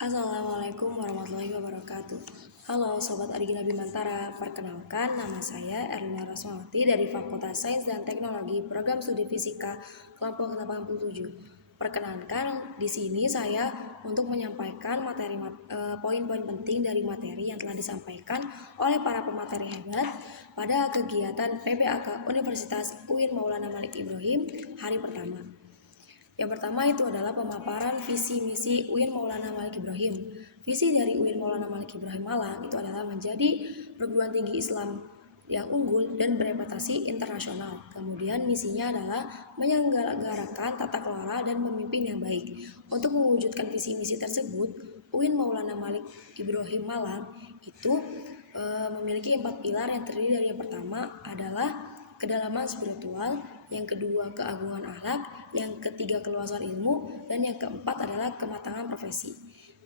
Assalamualaikum warahmatullahi wabarakatuh. Halo Sobat Arigina Bimantara, perkenalkan nama saya Erlina Rasmawati dari Fakultas Sains dan Teknologi Program Studi Fisika kelompok 87. Perkenalkan di sini saya untuk menyampaikan poin-poin penting dari materi yang telah disampaikan oleh para pemateri hebat pada kegiatan PPAK Universitas UIN Maulana Malik Ibrahim hari pertama. Yang pertama itu adalah pemaparan visi misi UIN Maulana Malik Ibrahim. Visi dari UIN Maulana Malik Ibrahim Malang itu adalah menjadi perguruan tinggi Islam yang unggul dan bereputasi internasional. Kemudian misinya adalah menyelenggarakan tata kelola dan pemimpin yang baik. Untuk mewujudkan visi misi tersebut, UIN Maulana Malik Ibrahim Malang itu memiliki 4 pilar yang terdiri dari yang pertama adalah kedalaman spiritual, yang kedua keagungan akhlak, yang ketiga keluasan ilmu, dan yang keempat adalah kematangan profesi.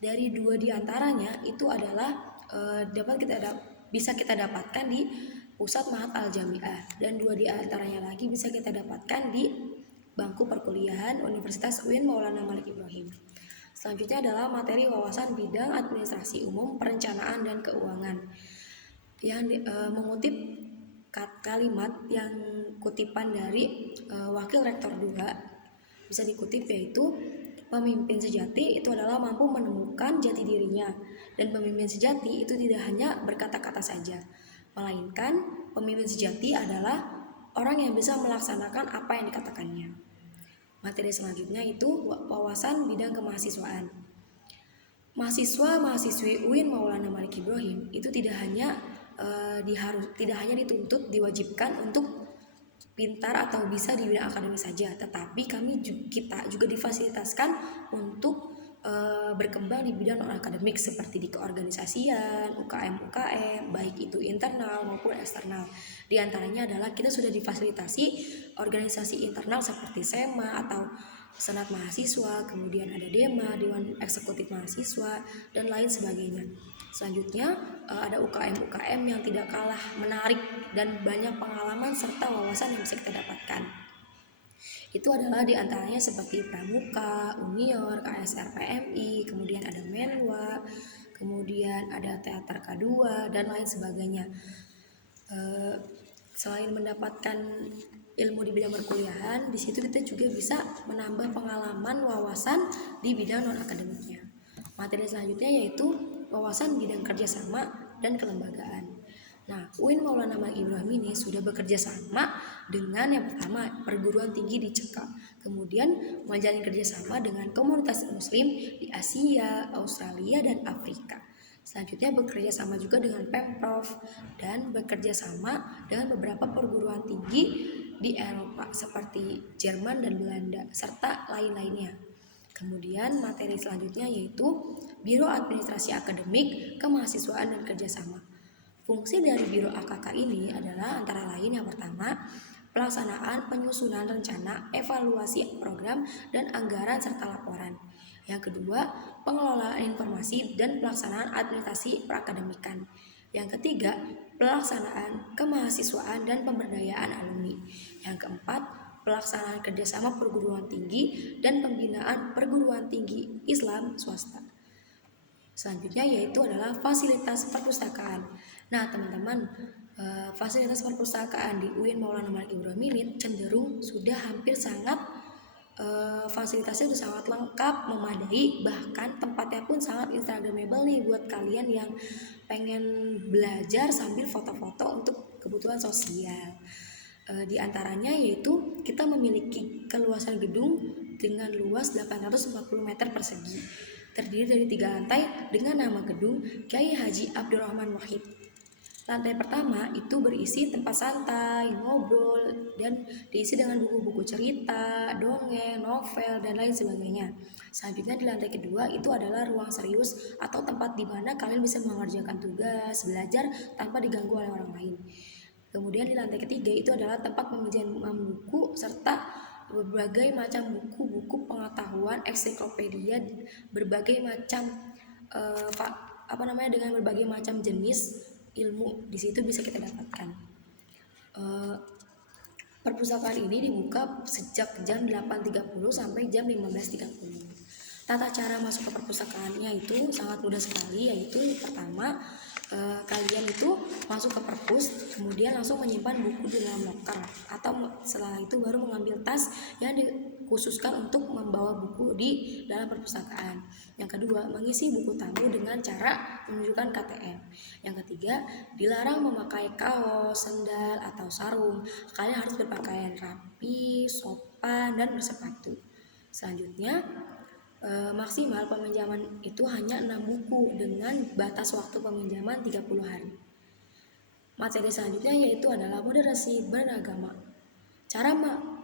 Dari dua diantaranya itu adalah bisa kita dapatkan di Pusat Mahat Al-Jamiah, dan dua diantaranya lagi bisa kita dapatkan di bangku perkuliahan Universitas UIN Maulana Malik Ibrahim. Selanjutnya adalah materi wawasan bidang administrasi umum, perencanaan, dan keuangan yang mengutip kalimat yang kutipan dari Wakil Rektor 2 bisa dikutip, yaitu pemimpin sejati itu adalah mampu menemukan jati dirinya, dan pemimpin sejati itu tidak hanya berkata-kata saja, melainkan pemimpin sejati adalah orang yang bisa melaksanakan apa yang dikatakannya. Materi selanjutnya itu wawasan bidang kemahasiswaan. Mahasiswa-mahasiswi UIN Maulana Malik Ibrahim itu tidak hanya dituntut, diwajibkan untuk pintar atau bisa di bidang akademik saja, tetapi kita juga difasilitaskan untuk berkembang di bidang non akademik seperti di keorganisasian, UKM, baik itu internal maupun eksternal. Di antaranya adalah kita sudah difasilitasi organisasi internal seperti SEMA atau Senat Mahasiswa, kemudian ada DEMA, Dewan Eksekutif Mahasiswa, dan lain sebagainya. Selanjutnya ada UKM yang tidak kalah menarik dan banyak pengalaman serta wawasan yang bisa kita dapatkan. Itu adalah diantaranya seperti Pramuka, Unior, KSR PMI, kemudian ada Menwa, kemudian ada Teater K2, dan lain sebagainya. Selain mendapatkan ilmu di bidang perkuliahan, di situ kita juga bisa menambah pengalaman wawasan di bidang non akademiknya. Materi selanjutnya yaitu wawasan bidang kerjasama dan kelembagaan. Nah, UIN Maulana Malik Ibrahim ini sudah bekerja sama dengan yang pertama perguruan tinggi di Cekak, kemudian menjalin kerjasama dengan komunitas Muslim di Asia, Australia, dan Afrika. Selanjutnya bekerja sama juga dengan Pemprov dan bekerja sama dengan beberapa perguruan tinggi di Eropa seperti Jerman dan Belanda serta lain-lainnya. Kemudian materi selanjutnya yaitu Biro Administrasi Akademik, Kemahasiswaan dan Kerjasama. Fungsi dari Biro AKK ini adalah antara lain yang pertama, pelaksanaan penyusunan rencana, evaluasi program dan anggaran serta laporan. Yang kedua, pengelolaan informasi dan pelaksanaan administrasi perakademikan. Yang ketiga, pelaksanaan kemahasiswaan dan pemberdayaan alumni. Yang keempat, pelaksanaan kerjasama perguruan tinggi dan pembinaan perguruan tinggi Islam swasta. Selanjutnya yaitu adalah fasilitas perpustakaan. Nah teman-teman, fasilitas perpustakaan di UIN Maulana Malik Ibrahim ini cenderung sudah hampir fasilitasnya sudah sangat lengkap, memadai, bahkan tempatnya pun sangat instagramable nih buat kalian yang pengen belajar sambil foto-foto untuk kebutuhan sosial. Di antaranya yaitu kita memiliki keluasan gedung dengan luas 840 meter persegi, terdiri dari 3 lantai dengan nama gedung Kiai Haji Abdurrahman Wahid. Lantai pertama itu berisi tempat santai, ngobrol, dan diisi dengan buku-buku cerita, dongeng, novel, dan lain sebagainya. Selanjutnya di lantai kedua itu adalah ruang serius atau tempat di mana kalian bisa mengerjakan tugas, belajar tanpa diganggu oleh orang lain. Kemudian di lantai ketiga itu adalah tempat pembacaan buku serta berbagai macam buku-buku pengetahuan, ensiklopedia, berbagai macam dengan berbagai macam jenis ilmu di situ bisa kita dapatkan. Perpustakaan ini dibuka sejak jam 8.30 sampai jam 15.30. Tata cara masuk ke perpustakaannya itu sangat mudah sekali, yaitu pertama kalian itu masuk ke perpus, kemudian langsung menyimpan buku di dalam loker, atau setelah itu baru mengambil tas yang dikhususkan untuk membawa buku di dalam perpustakaan. Yang kedua, mengisi buku tamu dengan cara menunjukkan KTM. Yang ketiga, dilarang memakai kaos, sandal, atau sarung. Kalian harus berpakaian rapi, sopan, dan bersepatu. Selanjutnya, maksimal peminjaman itu hanya 6 buku dengan batas waktu peminjaman 30 hari. Materi selanjutnya yaitu adalah moderasi beragama.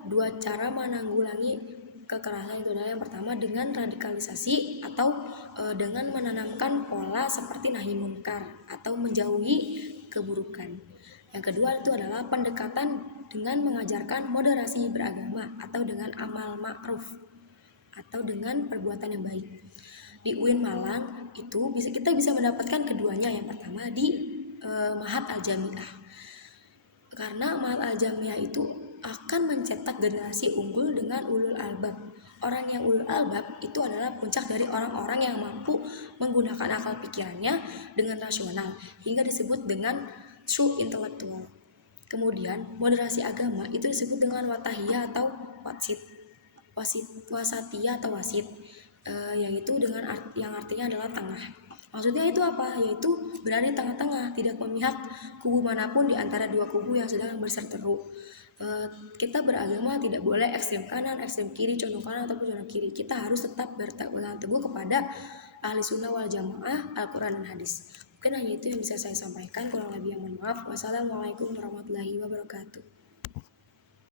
Dua cara menanggulangi kekerasan itu adalah yang pertama dengan radikalisasi atau dengan menanamkan pola seperti nahi munkar atau menjauhi keburukan. Yang kedua itu adalah pendekatan dengan mengajarkan moderasi beragama atau dengan amal ma'ruf atau dengan perbuatan yang baik. Di UIN Malang itu kita bisa mendapatkan keduanya. Yang pertama di Mahat Al-Jamiah. Karena Mahat Al-Jamiah itu akan mencetak generasi unggul dengan ulul albab. Orang yang ulul albab itu adalah puncak dari orang-orang yang mampu menggunakan akal pikirannya dengan rasional hingga disebut dengan true intellectual. Kemudian moderasi agama itu disebut dengan watahiyah atau wasatiyah atau wasit, yang itu yang artinya adalah tengah. Maksudnya itu apa? Yaitu berada di tengah-tengah, tidak memihak kubu manapun di antara dua kubu yang sedang berseteru. Kita beragama tidak boleh ekstrem kanan, ekstrem kiri, condong kanan ataupun condong kiri. Kita harus tetap berpegang teguh kepada ahli sunnah wal jamaah, Al-Quran dan hadis. Mungkin hanya itu yang bisa saya sampaikan, kurang lebih yang mohon maaf. Wassalamualaikum warahmatullahi wabarakatuh.